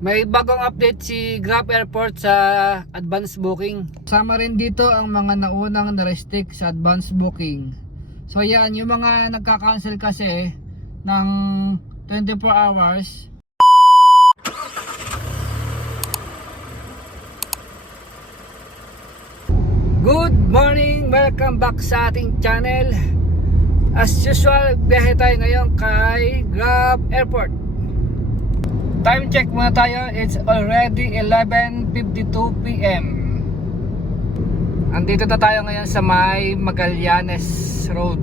May bagong update si Grab Airport sa advance booking. Sama rin dito ang mga naunang na-restrict sa advance booking. So yan, yung mga nagka-cancel kasi ng 24 hours. Good morning! Welcome back sa ating channel. As usual, biyahe tayo ngayon kay Grab Airport. Time check muna tayo. It's already 11:52 PM. Andito na tayo ngayon sa may Magallanes Road.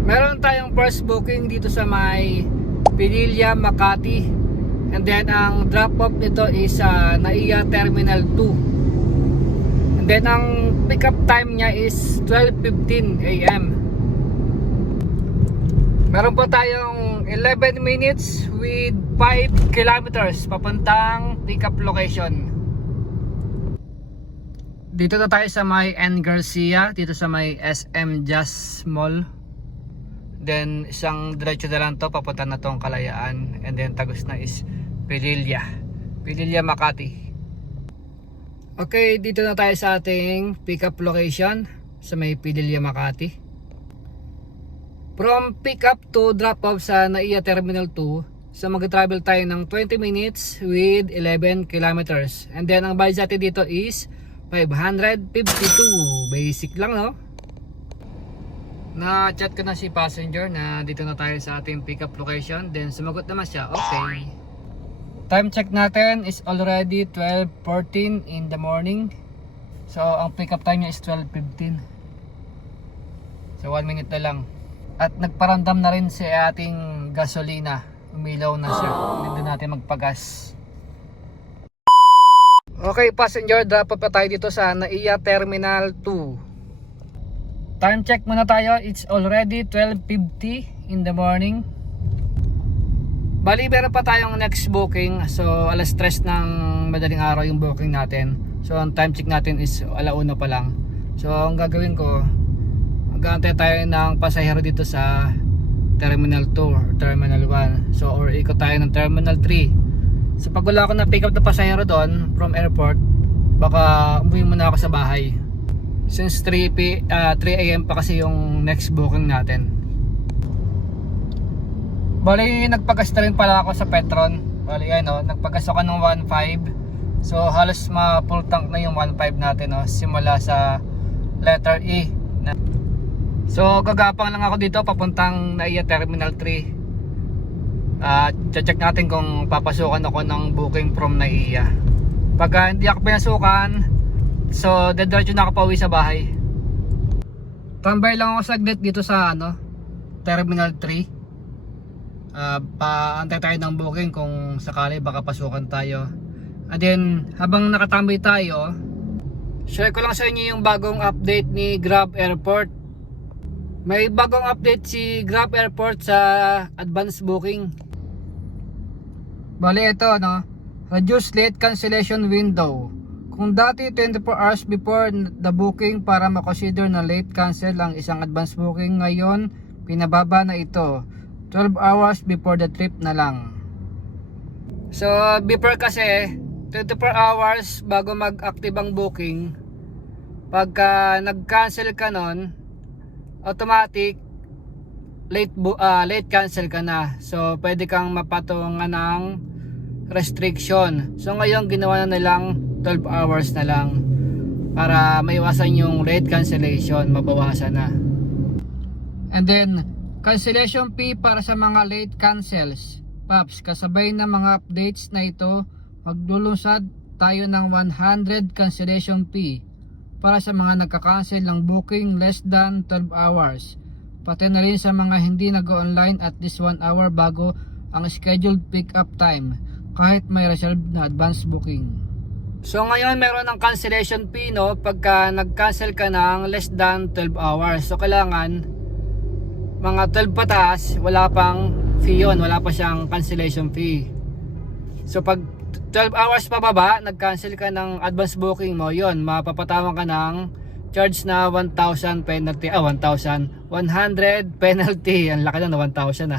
Meron tayong first booking dito sa may Pinilla, Makati. And then ang drop off nito is NAIA Terminal 2. And then ang pick up time niya is 12:15 AM. Meron po tayong 11 minutes with 5 kilometers papuntang pick up location. Dito na tayo sa may N. Garcia, dito sa may SM Just Mall. Then isang diretso na lang to, papunta na tong Kalayaan. And then tagos na is Pinilla, Makati. Okay, dito na tayo sa ating pick up location sa may Pinilla, Makati. From pick up to drop off sa NAIA Terminal 2, so mag-travel tayo ng 20 minutes with 11 kilometers. And then ang budget natin dito is 552. Basic lang, no? Na-chat ko na si passenger na dito na tayo sa ating pick up location. Then sumagot naman siya, okay. Time check natin is already 12:14 in the morning. So ang pick up time niya is 12:15. So 1 minute na lang. At nagparamdam na rin si ating gasolina. Umilaw na siya. Hindi na natin magpagas. Okay, passenger, drop off pa tayo dito sa NAIA Terminal 2. Time check muna tayo. It's already 12:50 in the morning. Bali, meron pa tayong next booking. So alas 3 ng madaling araw yung booking natin. So ang time check natin is 1:00 pa lang. So ang gagawin ko, mag-aantay tayo ng pasahero dito sa Terminal 2 or Terminal 1. So or ikot tayo ng Terminal 3. So pag wala ako na pick up na pasahero doon from airport, baka umuwi muna ako sa bahay. Since 3 AM pa kasi yung next booking natin. Bali, nagpagas na rin pala ako sa Petron. Bali, ano, nagpagas ako ng 1.5. So halos ma-full tank na yung 1.5 natin, no? Simula sa letter E. So gagapang lang ako dito papuntang NAIA Terminal 3. Check natin kung papasukan ako ng booking from NAIA. Pag hindi ako pinasukan, so diretso na ako pauwi sa bahay. Tambay lang ako saglit dito sa Terminal 3. Paantay tayo ng booking kung sakali baka pasukan tayo. And then habang nakatambay tayo, share ko lang sa inyo yung bagong update ni Grab Airport. May bagong update si Grab Airport sa advance booking. Bali ito, reduce late cancellation window. Kung dati 24 hours before the booking para makonsider na late cancel ang isang advance booking, ngayon pinababa na ito 12 hours before the trip na lang. So before kasi 24 hours bago mag-active ang booking. Pagka nag-cancel ka nun, automatic late cancel ka na. So pwede kang mapatungan ng restriction. So ngayon ginawa na nilang 12 hours na lang para maiwasan yung late cancellation, mabawasan na. And then cancellation fee para sa mga late cancels. Paps, kasabay ng mga updates na ito, maglulunsad tayo ng 100 cancellation fee para sa mga nagka-cancel ng booking less than 12 hours. Pati na rin sa mga hindi nag-online at least 1 hour bago ang scheduled pick-up time kahit may reserved na advance booking. So ngayon meron ng cancellation fee, pagka nag-cancel ka ng less than 12 hours. So kailangan mga 12 pataas, wala pang fee yun, wala pa siyang cancellation fee. So pag 12 hours pa baba, nag-cancel ka ng advance booking mo, yun, mapapatawan ka ng charge na 1,000 penalty, 1,100 penalty. Ang laki na 1,000 .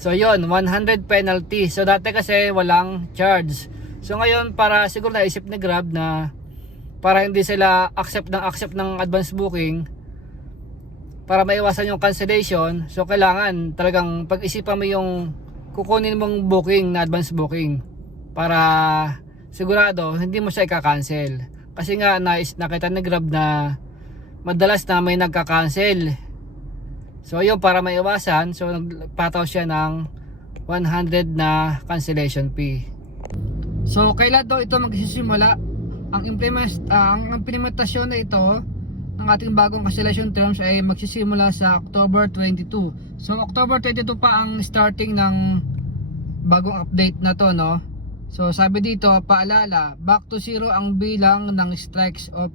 So yun, 100 penalty. So dati kasi walang charge. So ngayon, para siguro naisip ni Grab na para hindi sila accept ng advance booking, para maiwasan yung cancellation, so kailangan talagang pag-isipan mo yung kukunin mong booking na advance booking para sigurado hindi mo siya i-cancel. Kasi nga nakita ni Grab na madalas na may nagka-cancel. So yun, para maiwasan, so nagpataw siya ng 100 na cancellation fee. So kailan daw ito magsisimula? Ang implementasyon na ito ng ating bagong cancellation terms ay magsisimula sa October 22. So October 22 pa ang starting ng bagong update na to, no? So sabi dito, paalala, back to zero ang bilang ng strikes o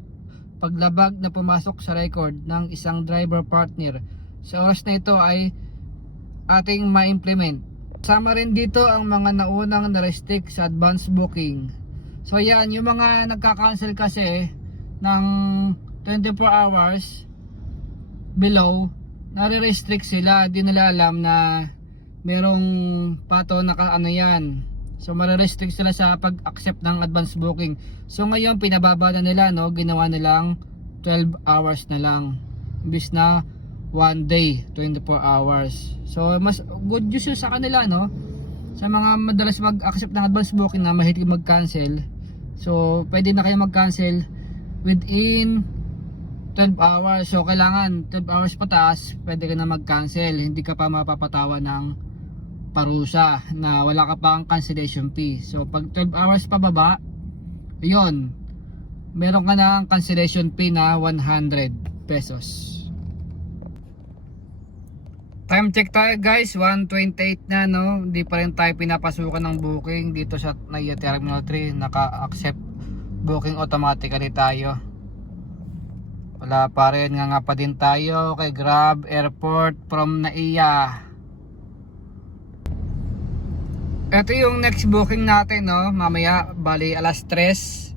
paglabag na pumasok sa record ng isang driver partner. Sa oras na ito ay ating ma-implement. Sama rin dito ang mga naunang na-restrict sa advance booking. So yan, yung mga nagka-cancel kasi ng 24 hours below, nare-restrict sila. Di nila alam na merong pato na ano yan. So mare-restrict sila sa pag-accept ng advance booking. So ngayon pinababa na nila, no? Ginawa nilang 12 hours na lang, imbis na 1 day, 24 hours. So mas good news yun sa kanila, no? Sa mga madalas mag-accept ng advance booking na mahilig mag-cancel, so pwede na kayo mag-cancel within 12 hours. So kailangan 12 hours pataas, pwede ka na mag-cancel. Hindi ka pa mapapatawa ng parusa na wala ka pang cancellation fee. So pag 12 hours pababa, yun, meron ka na cancellation fee na 100 pesos. Time check tayo guys, 1:28 na, no? Hindi pa rin tayo pinapasukan ng booking dito sa NAIA Terminal 3. Naka-accept booking automatically tayo. Wala pa rin, nga pa din tayo kay Grab Airport from NAIA. Ito yung next booking natin, no? Mamaya, bali alas 3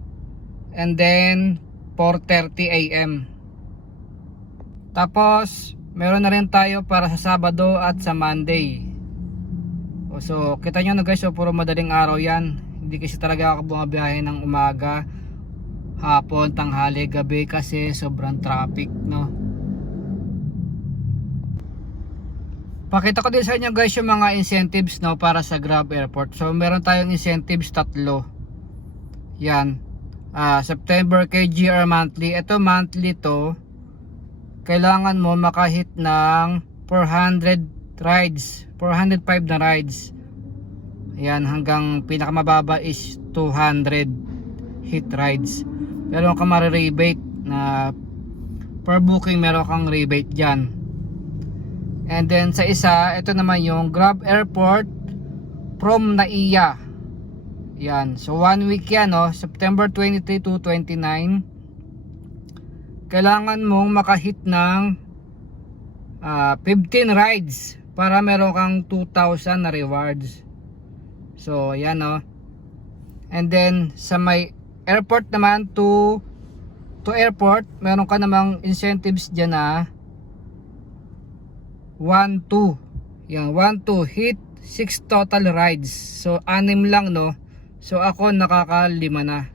and then 4:30 AM. Tapos meron na rin tayo para sa Sabado at sa Monday. So kita nyo na guys, so puro madaling araw yan. Hindi kasi talaga ako bumabiyahe ng umaga, hapon, tanghali, gabi kasi sobrang traffic, no? Pakita ko din sa inyo guys yung mga incentives, no, para sa Grab Airport. So meron tayong incentives tatlo. Yan, September KGR monthly. Ito monthly to. Kailangan mo makahit ng 400 rides, 405 na rides. Ayan, hanggang pinakamababa is 200 hit rides. Meron kang rebate na per booking, meron kang rebate dyan. And then sa isa, ito naman yung Grab Airport from NAIA. Yan, so 1 week yan, no? September 23 to 29. Kailangan mong makahit ng 15 rides para meron kang 2,000 na rewards. So yan, no? And then sa may airport naman, to airport, meron ka namang incentives dyan na 1-2. Yan, 1-2 hit 6 total rides. So 6 lang, no? So ako nakaka-5 na.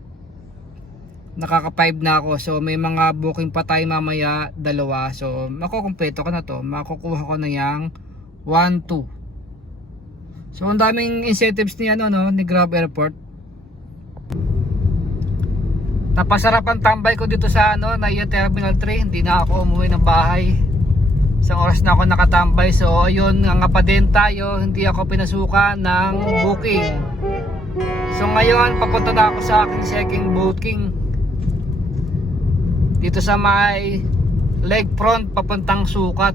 Nakaka-5 na ako. So may mga booking pa tayo mamaya, 2. So makukumpleto ko na to. Makukuha ko na yang 1-2. So ang daming incentives ni ano, no, ni Grab Airport. Napasarap ang tambay ko dito sa ano, NAIA Terminal 3. Hindi na ako umuwi ng bahay. Isang oras na ako nakatambay. So ayun, nga pa din tayo. Hindi ako pinasukan ng booking. So ngayon papunta na ako sa aking second booking dito sa may Lakefront papuntang Sukat.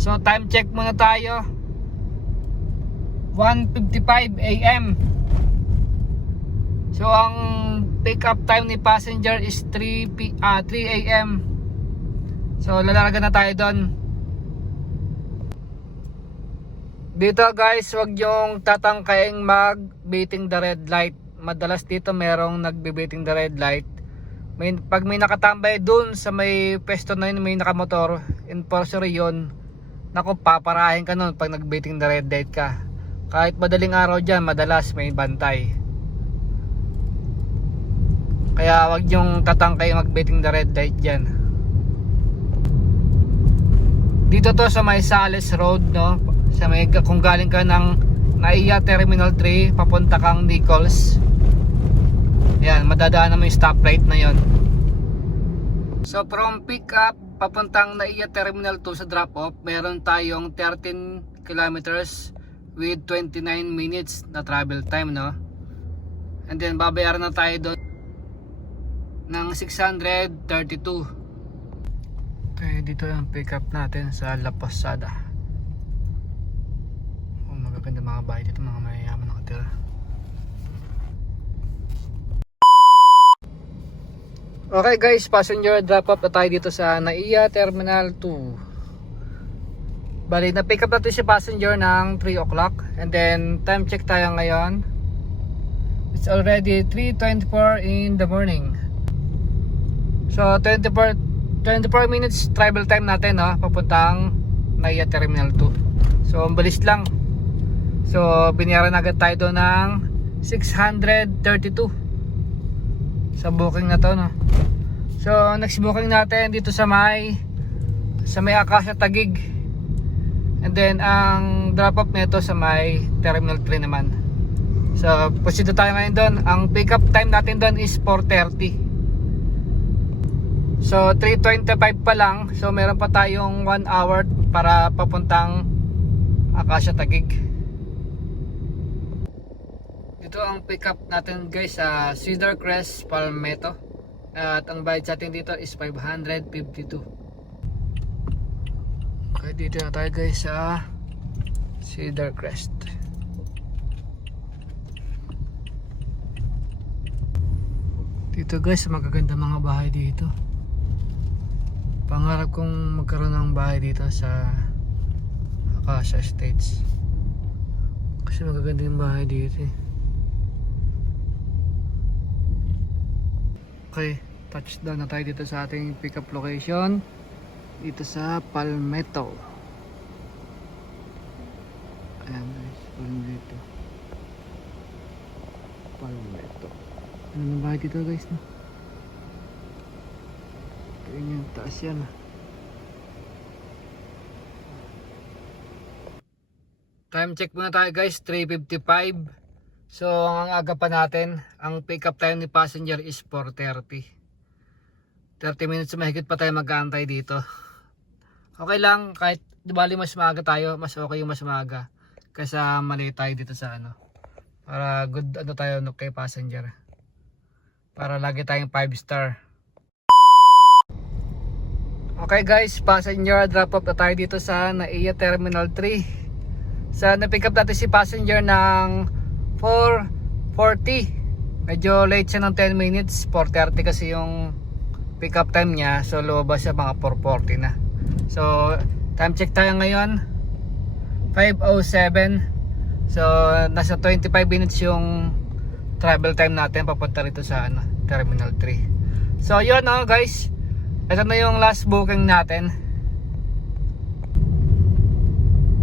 So time check muna tayo, 1:55 AM. So ang pick up time ni passenger is 3 AM. So lalaragan na tayo doon. Dito guys, wag yung tatangkaing mag-beating the red light. Madalas dito merong nagbe-beating the red light. Pag may nakatambay dun sa may pwesto na yun, may nakamotor, enforcer yun, naku, paparahin ka nun pag nag-waiting the red light ka. Kahit madaling araw dyan, madalas may bantay. Kaya wag yung tatangkay mag-waiting the red light dyan. Dito to sa may Sales Road, no? Sa may, kung galing ka ng NAIA Terminal 3 papunta kang Nichols, yan, madadaan naman yung stoplight na yon. So from pick up papuntang NAIA Terminal 2 sa drop off, meron tayong 13 kilometers with 29 minutes na travel time, no? And then babayaran na tayo doon ng 632. Okay, dito yung pick up natin sa La Posada. Oh, magaganda mga bahay dito, mga mayayaman nakatira. Okay guys, passenger drop off na tayo dito sa NAIA Terminal 2. Bali, na pick up natin si passenger ng 3 o'clock. And then time check tayo ngayon. It's already 3:24 in the morning. So 24 minutes travel time natin, no, papuntang NAIA Terminal 2. So balis lang. So binayaran agad tayo doon ng 632 sa booking na to, no. So next booking natin dito sa may Acacia Taguig. And then ang drop off nito sa may Terminal 3 naman. So proceed tayo ngayon doon. Ang pick up time natin doon is 4:30. So 3:25 pa lang. So meron pa tayong 1 hour para papuntang Acacia Taguig. Dito ang pick up natin guys sa Cedar Crest, Palmetto. At ang bayad sa atin dito is 552. Okay, dito na tayo guys sa Cedar Crest. Dito guys, magaganda mga bahay dito. Pangarap kong magkaroon ng bahay dito sa Acacia Estates. Kasi magaganda yung bahay dito eh. Okay, touchdown na tayo dito sa ating pick up location. Dito sa Palmetto. Ayan guys, Palmetto. Ano yung bahay dito guys, no? Yung taas yan. Time check muna tayo guys, 3:55. So ang aga pa natin. Ang pick up time ni passenger is 4:30. 30 minutes mahigit pa tayo mag-aantay dito. Okay lang, kahit di bali mas maaga tayo, mas okay yung mas maaga kaysa mali tayo dito sa ano, para good ano tayo no, kay passenger, para lagi tayong 5 star. Okay guys, passenger drop off na tayo dito sa NAIA Terminal 3. Sa na-pick up natin si passenger ng 4:40. Medyo late siya ng 10 minutes. 4:30 kasi yung pick up time niya. So lumabas siya mga 4:40 na. So time check tayo ngayon, 5:07. So nasa 25 minutes yung travel time natin papunta rito sa ano, Terminal 3. So yun, no guys, ito na yung last booking natin.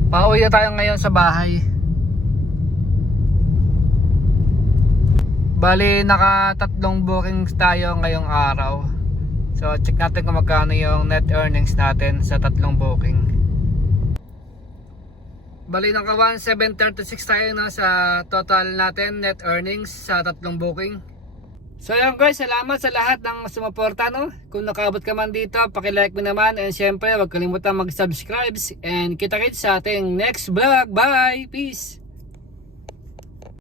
Pauwi na tayo ngayon sa bahay. Bali naka 3 bookings tayo ngayong araw. So check natin kung magkano yung net earnings natin sa 3 booking. Bali naka 1,736 tayo na sa total natin net earnings sa 3 booking. So yun guys, salamat sa lahat ng sumuporta, no. Kung nakaabot ka man dito, paki-like mo naman, and syempre huwag kalimutan mag-subscribe, and kita-kits sa ating next vlog. Bye! Peace!